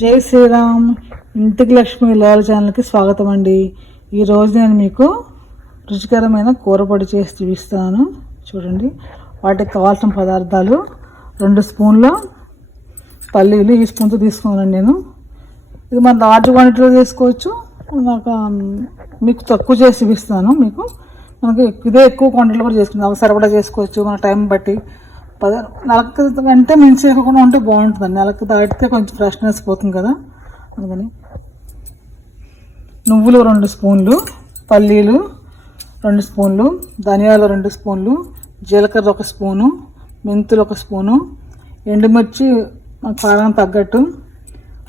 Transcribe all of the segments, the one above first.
జై శ్రీరామ్. ఇంటికి లక్ష్మి లాల్ ఛానల్కి స్వాగతం అండి. ఈరోజు నేను మీకు రుచికరమైన కూరపొడి చేసి చూపిస్తాను. చూడండి, వాటికి కావాల్సిన పదార్థాలు: 2 స్పూన్ల పల్లీలు, ఈ స్పూన్తో తీసుకున్నానండి నేను. ఇది మన లార్జ్ క్వాంటిటీలో తీసుకోవచ్చు, మీకు తక్కువ చేసి చూపిస్తాను. మనకి ఇదే ఎక్కువ క్వాంటిటీలో కూడా చేసుకుంటాం, సరిపడా చేసుకోవచ్చు మన టైం బట్టి. నెలకు కంటే మించి ఎక్కువకుండా ఉంటే బాగుంటుందండి. నెలకు దాటితే కొంచెం ఫ్రెష్నెస్ పోతుంది కదా, అందుకని. నువ్వులు 2 స్పూన్లు, పల్లీలు 2 స్పూన్లు, ధనియాలు 2 స్పూన్లు, జీలకర్ర 1 స్పూను, మెంతులు 1 స్పూను, ఎండుమిర్చి కారం తగ్గట్టు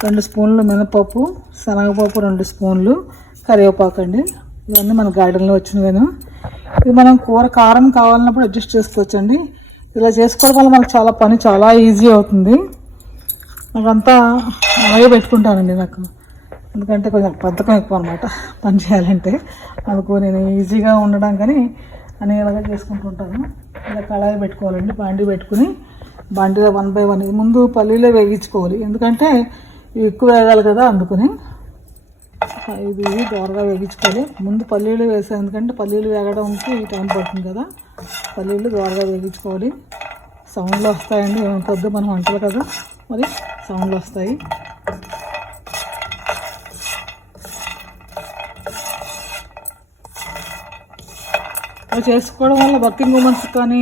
2 స్పూన్లు, మినపప్పు, శనగపప్పు 2 స్పూన్లు, కరివేపాకు అండి. ఇవన్నీ మన గార్డెన్లో వచ్చినవేను. ఇది మనం కూర కారం కావాలన్నప్పుడు అడ్జస్ట్ చేసుకోవచ్చండి. ఇలా చేసుకోవడం వల్ల మనకు చాలా ఈజీ అవుతుంది. నాకంతా అలాగే పెట్టుకుంటానండి, ఎందుకంటే కొంచెం బద్ధకం ఎక్కువ అనమాట పని చేయాలంటే. అందుకు నేను ఈజీగా ఉండడం కానీ అని ఇలాగే చేసుకుంటుంటాను. ఇలా కళాయి పెట్టుకోవాలండి, బాండీ పెట్టుకుని బాండీలో 1 by 1 ముందు పల్లీలే వేగించుకోవాలి, ఎందుకంటే ఇవి ఎక్కువ వేగాలి కదా, అందుకని ఇది దోరగా వేగించుకోవాలి. ముందు పల్లీలు వేసాను, ఎందుకంటే పల్లీలు వేగడానికి టైం పడుతుంది కదా. పల్లీలు దోరగా వేగించుకోవాలి. సౌండ్లు వస్తాయండి, ఏమంటద్దు, మనం వంటలు కదా, మరి సౌండ్లు వస్తాయి. అవి చేసుకోవడం వల్ల వర్కింగ్ ఉమెన్స్ కానీ,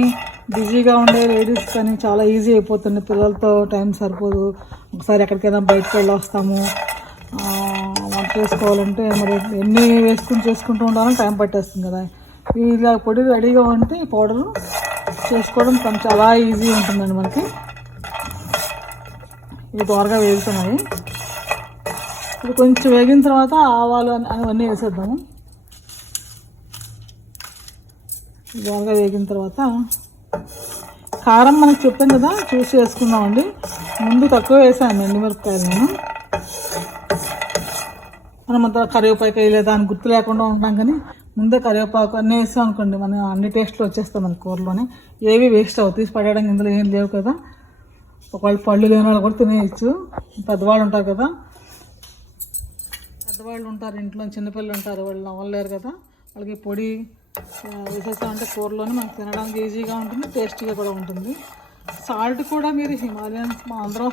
బిజీగా ఉండే లేడీస్ కానీ చాలా ఈజీ అయిపోతుంది. పిల్లలతో టైం సరిపోదు, ఒకసారి ఎక్కడికైనా బయటకు వెళ్ళి వస్తాము, వంట చేసుకోవాలంటే మరి ఎన్ని వేసుకుని చేసుకుంటూ ఉండాలని టైం పట్టేస్తుంది కదా. ఇలా పొడి రెడీగా ఉంటే పౌడరు చేసుకోవడం చాలా ఈజీ ఉంటుందండి మనకి. ఇవి త్వరగా వేగుతున్నాయి. ఇది కొంచెం వేగిన తర్వాత ఆవాలు అవన్నీ వేసేద్దాము. త్వరగా వేగిన తర్వాత కారం మనకు చెప్పాను కదా, చూసి వేసుకుందామండి. ముందు తక్కువ వేసాను ఎండుమిరపకాయలు నేను. మనం అంతా కరివేపాకు వేయలేదా అని గుర్తు లేకుండా ఉంటాం, కానీ ముందే కరివేపాకు అన్నీ వేస్తాం అనుకోండి, మనం అన్ని టేస్ట్లు వచ్చేస్తాం మన కూరలోనే. ఏవి వేస్ట్ అవ్వవు, తీసి పడేయడం ఇందులో ఏం లేవు కదా. ఒకవేళ పళ్ళు లేని వాళ్ళు కూడా తినేయచ్చు. పెద్దవాళ్ళు ఉంటారు కదా, పెద్దవాళ్ళు ఉంటారు ఇంట్లో, చిన్నపిల్లలు ఉంటారు, వాళ్ళు నవ్వలేరు కదా, వాళ్ళకి పొడి వేసేస్తామంటే కూరలోనే మనకు తినడానికి ఈజీగా ఉంటుంది, టేస్టీగా కూడా ఉంటుంది. సాల్ట్ కూడా మీరు అందరం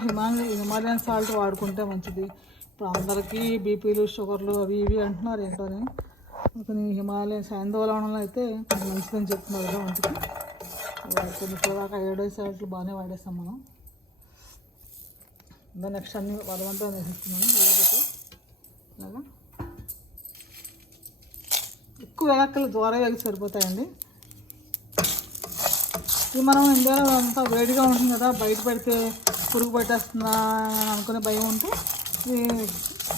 హిమాలయన్ సాల్ట్ వాడుకుంటే మంచిది. ఇప్పుడు అందరికీ బీపీలు, షుగర్లు అవి ఇవి అంటున్నారు ఏంటోని. కొన్ని హిమాలయన్ సాయంత్రవలంలో అయితే కొంచెం మంచిదని చెప్తున్నారు కదా వంటికి. కొన్ని చూడాక ఏడో సాల్ట్లు బాగానే వాడేస్తాం మనం. ఇంకా నెక్స్ట్ అన్ని వరవంతా వేసేస్తున్నాను. ఇలాగా ఎక్కువ వేగక్కలు ద్వారా వేగి సరిపోతాయండి. ఇది మనం ఇండియాలో అంతా వేడిగా ఉంటుంది కదా, బయట పెడితే పురుగు పట్టేస్తుందా అని అనుకునే భయం ఉంటే ఇది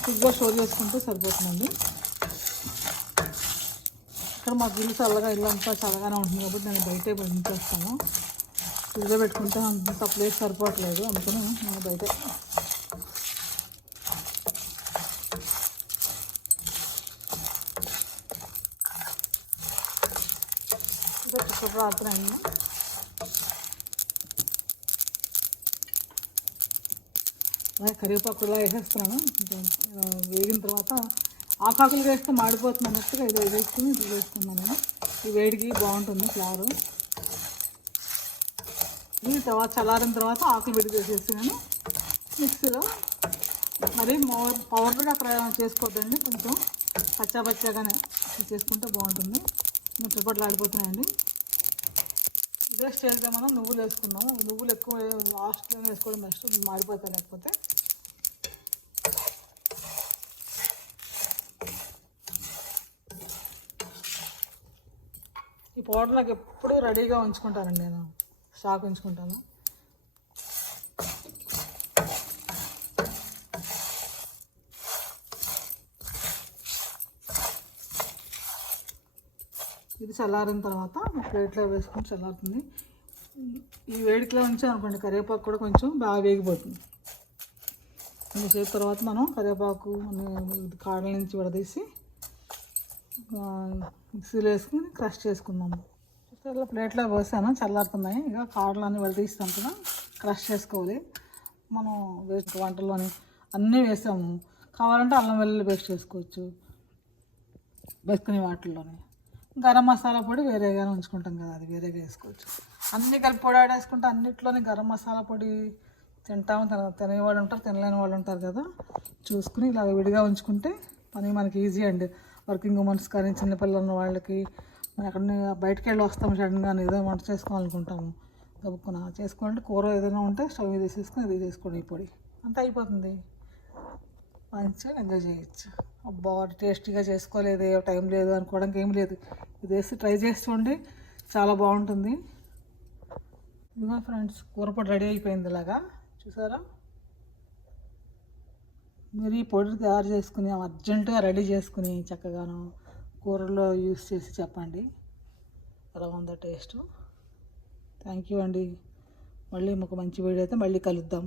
ఫ్రిడ్జ్లో స్టోర్ చేసుకుంటే సరిపోతుందండి. ఇక్కడ మాకు ఇల్లు ఇల్లు అంతా చల్లగానే ఉంటుంది కాబట్టి నేను బయటే పెంచేస్తాను. ఫ్రిడ్జ్లో పెట్టుకుంటే అంత ప్లేస్ సరిపోవట్లేదు, అందుకని నేను బయటే. రాత్రి అండి అలాగే కరివేపాకు ఇలా వేసేస్తున్నాను. వేగిన తర్వాత ఆకాకులు వేస్తే మాడిపోతుంది అన్నట్టుగా ఇది వేసుకుని ఇది వేస్తున్నాను నేను. ఈ వేడికి బాగుంటుంది ఫ్లేవరు. ఇది తర్వాత చల్లారిన తర్వాత ఆకులు విడి చేసేసి నేను మిక్సీలో, మరి పవర్గా చేసుకోవద్దండి, కొంచెం పచ్చాగానే చేసుకుంటే బాగుంటుంది. చిప్పట్లు ఆడిపోతున్నాయండి. ఇదే స్టేజ్గా మనం నువ్వులు వేసుకున్నాము. నువ్వులు ఎక్కువ లాస్ట్లో వేసుకోవడం బెస్ట్, మాడిపోతాయి లేకపోతే. ఈ పౌడర్ నాకు ఎప్పుడు రెడీగా ఉంచుకుంటానండి, నేను స్టాక్ ఉంచుకుంటాను. ఇది చల్లారిన తర్వాత ప్లేట్లో వేసుకొని చల్లారుతుంది. ఈ వేడికిలో ఉంచాం అనుకోండి, కరివేపాకు కూడా కొంచెం బాగా వేగిపోతుంది. కొంచెంసేపు తర్వాత మనం కరివేపాకు కాడల నుంచి విడదీసి మిక్సీలో వేసుకుని క్రష్ చేసుకుందాము. ఇలా ప్లేట్లో పోసాను, చల్లారుతున్నాయి. ఇక కాడలన్నీ విడదీస్తాం కదా, క్రష్ చేసుకోవాలి. మనం వేస్ట్ వంటల్లోని అన్నీ వేసాము. కావాలంటే అల్లం వెల్లుల్లి పేస్ట్ వేసుకోవచ్చు వేసుకునే వాటిల్లోనే. గరం మసాలా పొడి వేరేగానే ఉంచుకుంటాం కదా, అది వేరేగా వేసుకోవచ్చు. అన్నీ కలిపి పొడి ఆడేసుకుంటే అన్నిట్లోనే గరం మసాలా పొడి తింటాము. తినేవాళ్ళు ఉంటారు, తినలేని వాళ్ళు ఉంటారు కదా. చూసుకుని ఇలా విడిగా ఉంచుకుంటే పని మనకి ఈజీ అండి. వర్కింగ్ ఉమెన్స్ కానీ చిన్నపిల్లలు ఉన్న వాళ్ళకి, మనం ఎక్కడ బయటకు వెళ్ళి వస్తాము సడన్గా ఏదో వంట చేసుకోవాలనుకుంటాము, గబుక్కున చేసుకోవాలంటే కూర ఏదైనా ఉంటే స్టవ్ మీద వేసేసుకొని అది చేసుకోండి, ఈ పొడి అంతా అయిపోతుంది. మంచిగా ఎంజాయ్ చేయొచ్చు. అబ్బా టేస్టీగా చేసుకోలేదు, టైం లేదు అనుకోవడానికి ఏం లేదు. ఇది వేసి ట్రై చేసి చూడండి, చాలా బాగుంటుంది. ఇదిగో ఫ్రెండ్స్, కూర పొడి రెడీ అయిపోయింది. ఇలాగా చూసారా? మీరు ఈ పొడి తయారు చేసుకుని అర్జెంటుగా రెడీ చేసుకుని చక్కగాను కూరలో యూస్ చేసి చెప్పండి ఎలా ఉందో టేస్ట్. థ్యాంక్ యూ అండి. మళ్ళీ ఒక మంచి వీడియో అయితే మళ్ళీ కలుద్దాం.